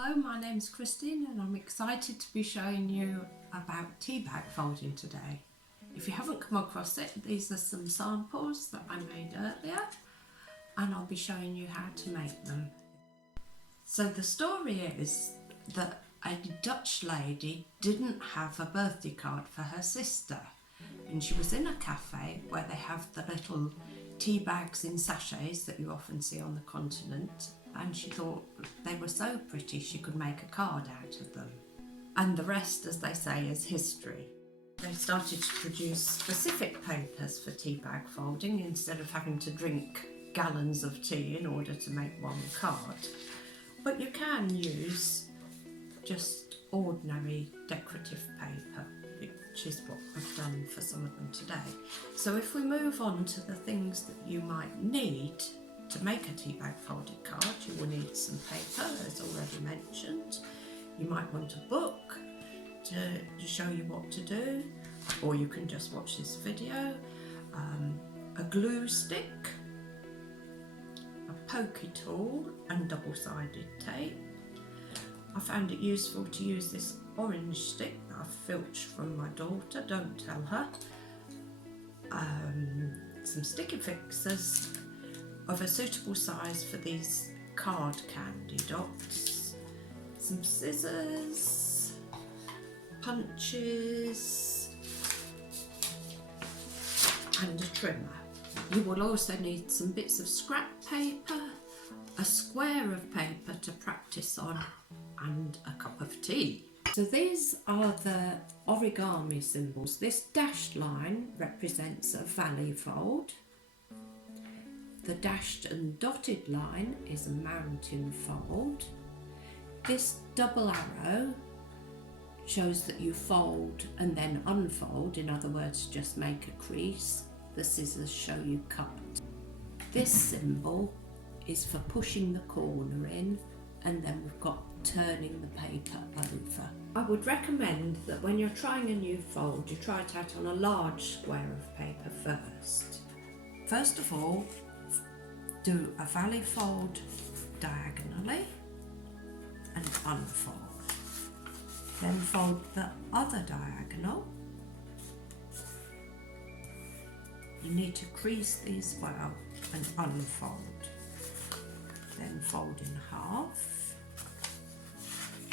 Hello, my name's Christine and I'm excited to be showing you about teabag folding today. If you haven't come across it, these are some samples that I made earlier and I'll be showing you how to make them. So the story is that a Dutch lady didn't have a birthday card for her sister, and she was in a cafe where they have the little tea bags in sachets that you often see on the continent, and she thought they were so pretty she could make a card out of them. And the rest, as they say, is history. They started to produce specific papers for teabag folding instead of having to drink gallons of tea in order to make one card. But you can use just ordinary decorative paper, which is what I've done for some of them today. So if we move on to the things that you might need to make a teabag folded card, you will need some paper, as already mentioned. You might want a book to show you what to do, or you can just watch this video, a glue stick, a pokey tool and double-sided tape. I found it useful to use this orange stick that I've filched from my daughter, don't tell her. Some sticky fixers of a suitable size for these card candy dots, some scissors, punches and a trimmer. You will also need some bits of scrap paper, a square of paper to practice on, and a cup of tea. So these are the origami symbols. This dashed line represents a valley fold. The dashed and dotted line is a mountain fold. This double arrow shows that you fold and then unfold, in other words, just make a crease. The scissors show you cut. This symbol is for pushing the corner in, and then we've got turning the paper over. I would recommend that when you're trying a new fold, you try it out on a large square of paper first. First of all, do a valley fold diagonally and unfold. Then fold the other diagonal. You need to crease these well and unfold. Then fold in half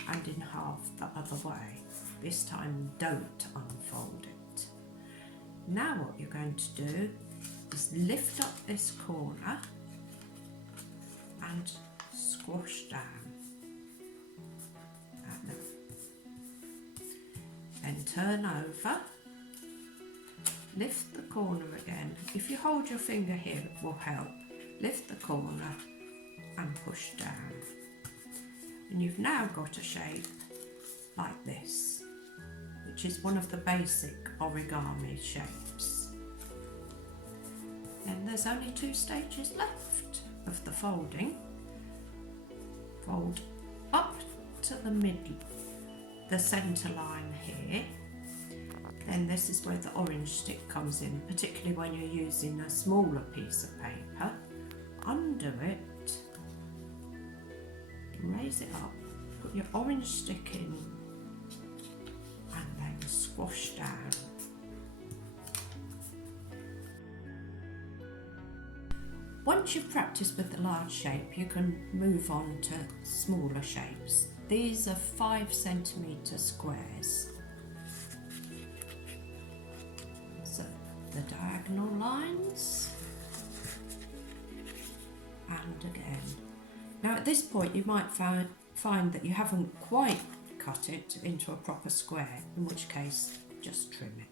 and in half the other way. This time don't unfold it. Now what you're going to do is lift up this corner and squash down. Then turn over, lift the corner again. If you hold your finger here, it will help. Lift the corner and push down. And you've now got a shape like this, which is one of the basic origami shapes. Then there's only 2 stages left of the folding. Fold up to the middle, the centre line here. Then this is where the orange stick comes in, particularly when you're using a smaller piece of paper. Undo it, raise it up, put your orange stick in, and then squash down. Once you've practiced with the large shape, you can move on to smaller shapes. These are 5 centimetre squares. So the diagonal lines, and again. Now at this point you might find that you haven't quite cut it into a proper square, in which case just trim it.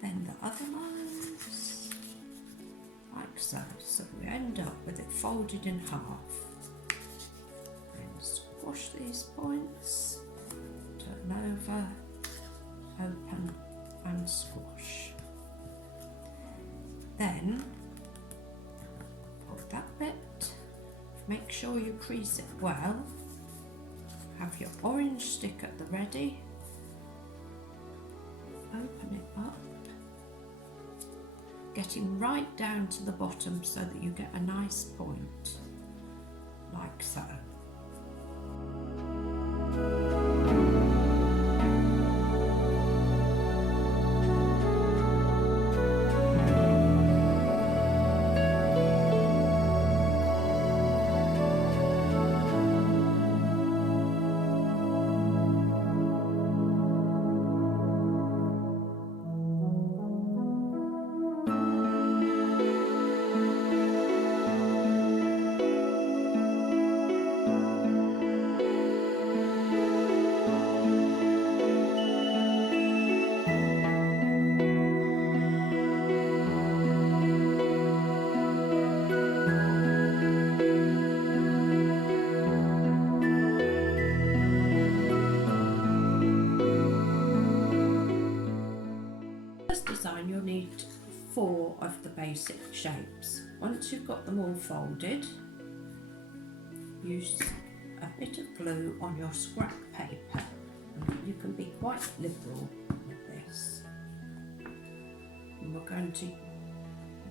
Then the other lines, like so. So we end up with it folded in half. Then squash these points, turn over, open and squash. Then that bit, make sure you crease it well, have your orange stick at the ready, open it up, getting right down to the bottom so that you get a nice point. like so. Design, you'll need 4 of the basic shapes. Once you've got them all folded, use a bit of glue on your scrap paper. You can be quite liberal with this. And we're going to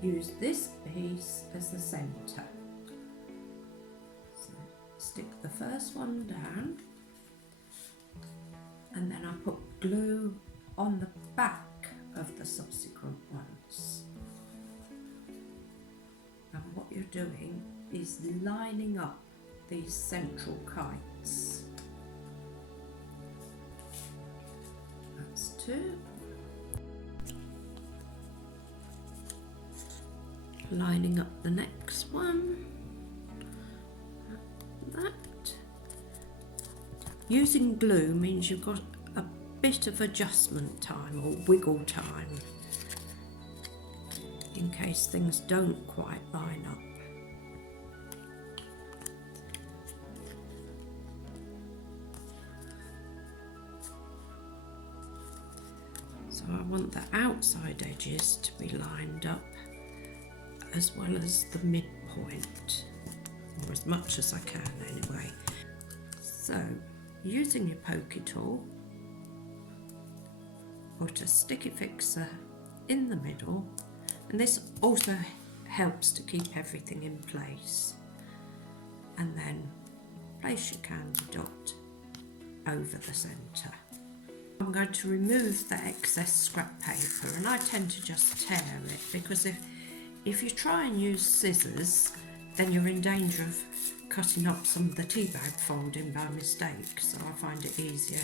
use this piece as the centre. So stick the first one down, and then I put glue on the back of the subsequent ones. And what you're doing is lining up these central kites. That's 2. Lining up the next one. That. Using glue means you've got a bit of adjustment time or wiggle time in case things don't quite line up. So I want the outside edges to be lined up as well as the midpoint, or as much as I can anyway. So using your pokey tool, put a sticky fixer in the middle, and this also helps to keep everything in place, and then place your candy dot over the centre. I'm going to remove the excess scrap paper, and I tend to just tear it because if you try and use scissors, then you're in danger of cutting up some of the tea bag folding by mistake, so I find it easier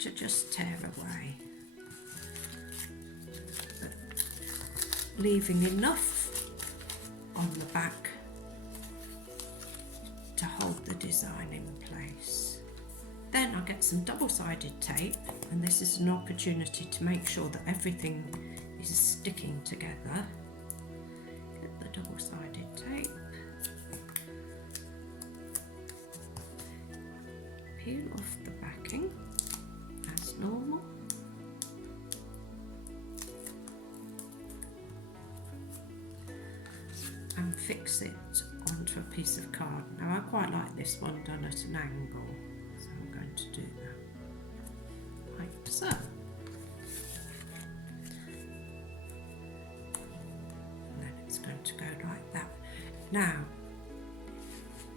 to just tear away, leaving enough on the back to hold the design in place. Then I get some double-sided tape, and this is an opportunity to make sure that everything is sticking together. Get the double-sided tape, peel off the backing as normal, and fix it onto a piece of card. Now I quite like this one done at an angle, so I'm going to do that like so. And then it's going to go like that. Now,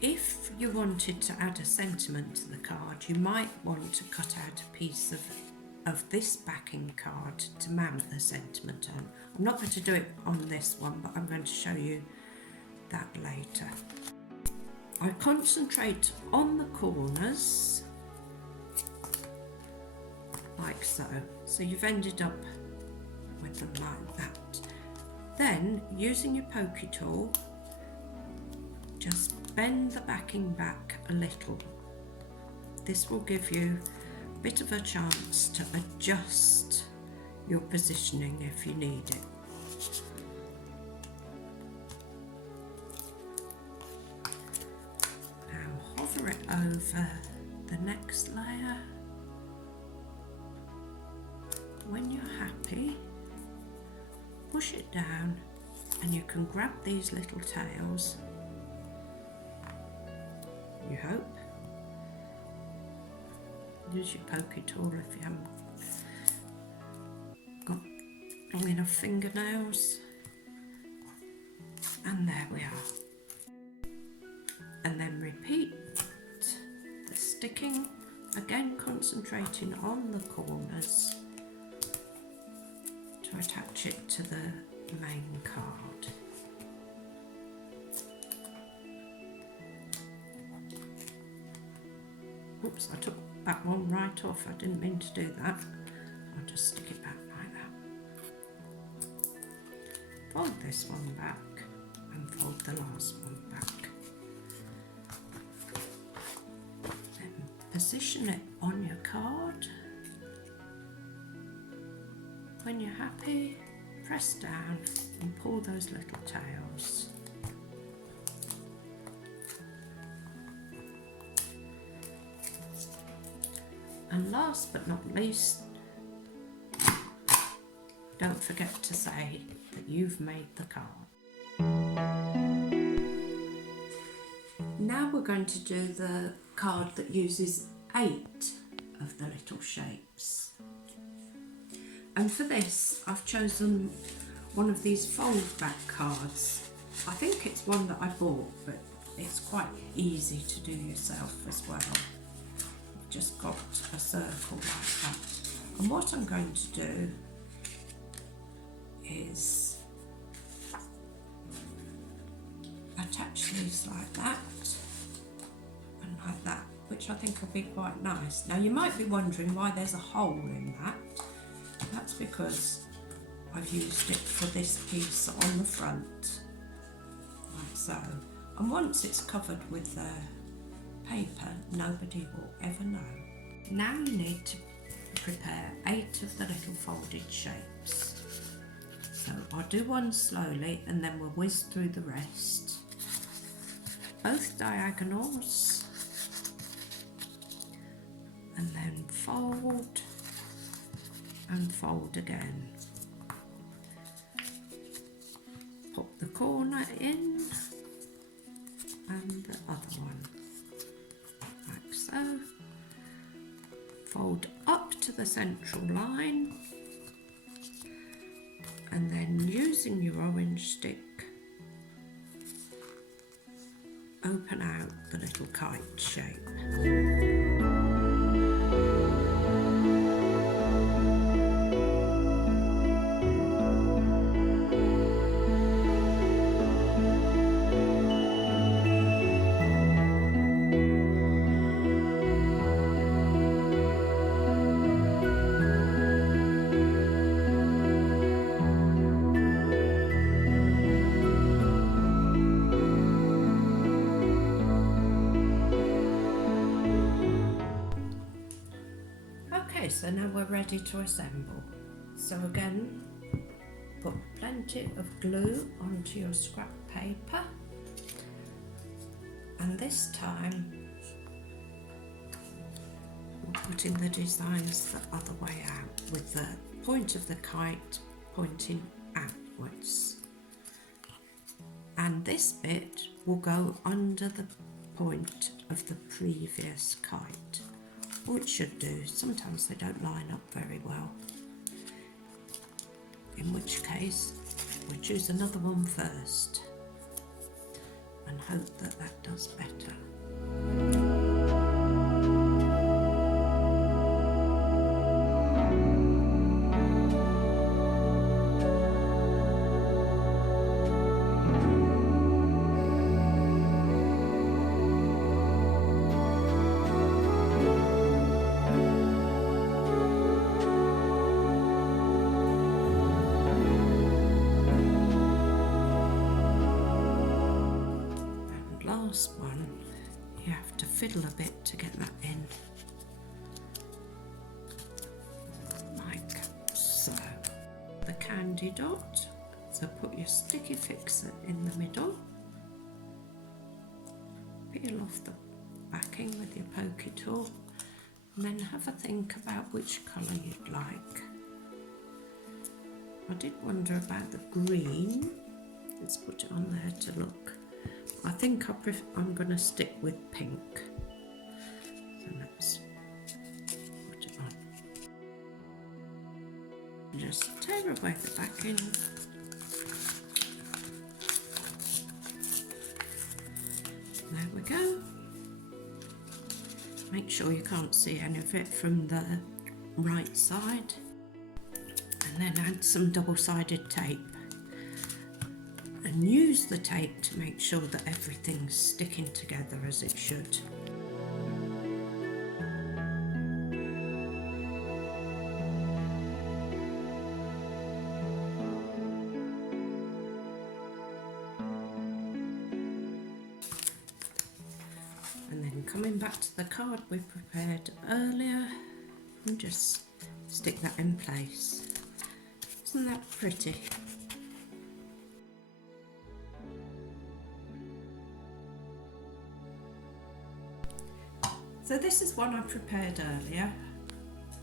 if you wanted to add a sentiment to the card, you might want to cut out a piece of this backing card to mount the sentiment on. I'm not going to do it on this one, but I'm going to show you that later. I concentrate on the corners like so. So you've ended up with them like that. Then, using your pokey tool, just bend the backing back a little. This will give you a bit of a chance to adjust your positioning if you need it. Now hover it over the next layer. When you're happy, push it down, and you can grab these little tails, you hope. Use your pokey tool if you haven't got long enough fingernails. And there we are. and then repeat the sticking, again concentrating on the corners to attach it to the main card. Oops, I took that one right off, I didn't mean to do that. I'll just stick it back like that. Fold this one back and fold the last one back. Then position it on your card. When you're happy, press down and pull those little tails. And last but not least, don't forget to say that you've made the card. Now we're going to do the card that uses 8 of the little shapes. And for this, I've chosen one of these fold back cards. I think it's one that I bought, but it's quite easy to do yourself as well. I've just got a circle like that. And what I'm going to do is attach these like that and like that, which I think will be quite nice. Now you might be wondering why there's a hole in that. That's because I've used it for this piece on the front, like so. And once it's covered with the paper, nobody will ever know. Now you need to prepare 8 of the little folded shapes. So I'll do one slowly and then we'll whiz through the rest. Both diagonals, and then fold and fold again. Put the corner in and the other one, like so. Fold up to the central line, and then using your orange stick, open out the little kite shape. So now we're ready to assemble. So again, put plenty of glue onto your scrap paper, and this time we're putting the designs the other way out, with the point of the kite pointing outwards. And this bit will go under the point of the previous kite. Or it should do. Sometimes they don't line up very well. In which case, we choose another one first and hope that that does better. Last one, you have to fiddle a bit to get that in, like so. The candy dot, so put your sticky fixer in the middle, peel off the backing with your pokey tool, and then have a think about which colour you'd like. I did wonder about the green. Let's put it on there to look. I think I'm going to stick with pink. So let's put it on. Just tear away the backing. There we go. Make sure you can't see any of it from the right side. And then add some double-sided tape. And use the tape to make sure that everything's sticking together as it should. And then coming back to the card we prepared earlier, and just stick that in place. Isn't that pretty? So this is one I prepared earlier,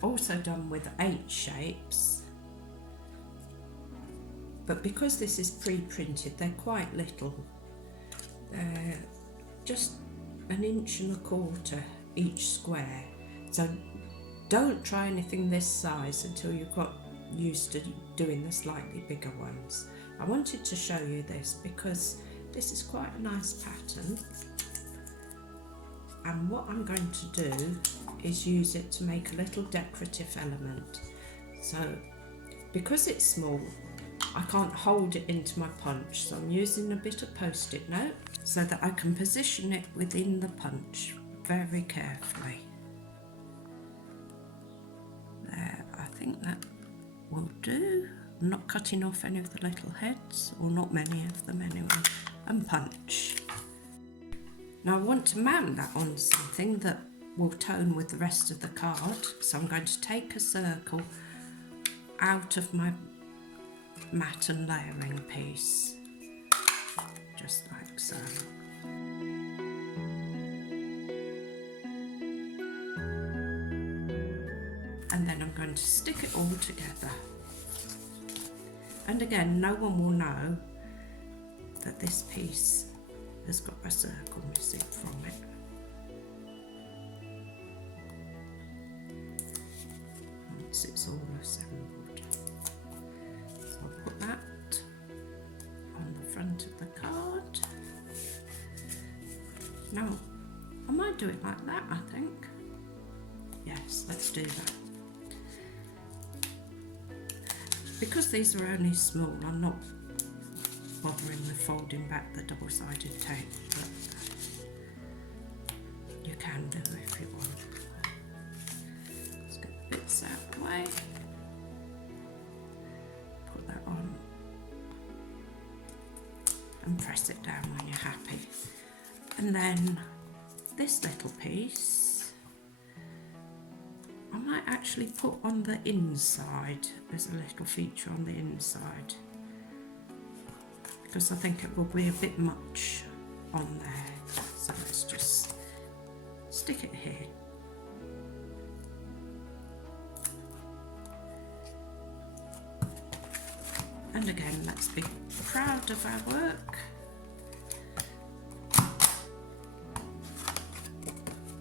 also done with 8 shapes, but because this is pre-printed they're quite little. They're just 1.25 inches each square, so don't try anything this size until you've got used to doing the slightly bigger ones. I wanted to show you this because this is quite a nice pattern, and what I'm going to do is use it to make a little decorative element. So because it's small, I can't hold it into my punch, so I'm using a bit of post-it note so that I can position it within the punch very carefully. There, I think that will do. I'm not cutting off any of the little heads, or not many of them anyway, and punch. Now I want to mount that on something that will tone with the rest of the card, so I'm going to take a circle out of my mat and layering piece, just like so. And then I'm going to stick it all together. And again, no one will know that this piece has got a circle missing from it. Once it's all assembled. So I'll put that on the front of the card. Now, I might do it like that, I think. Yes, let's do that. Because these are only small, I'm not bothering with folding back the double-sided tape, but you can do if you want. Let's get the bits out of the way. Put that on and press it down when you're happy. And then this little piece I might actually put on the inside as a little feature on the inside, because I think it will be a bit much on there. So let's just stick it here. And again, let's be proud of our work.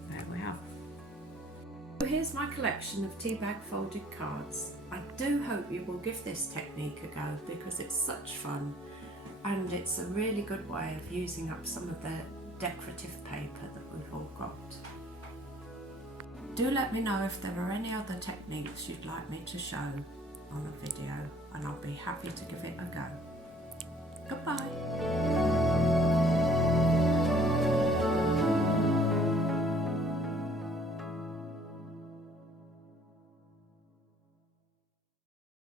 There we are. So here's my collection of Teabag folded cards. I do hope you will give this technique a go, because it's such fun. And it's a really good way of using up some of the decorative paper that we've all got. Do let me know if there are any other techniques you'd like me to show on a video, and I'll be happy to give it a go. Goodbye.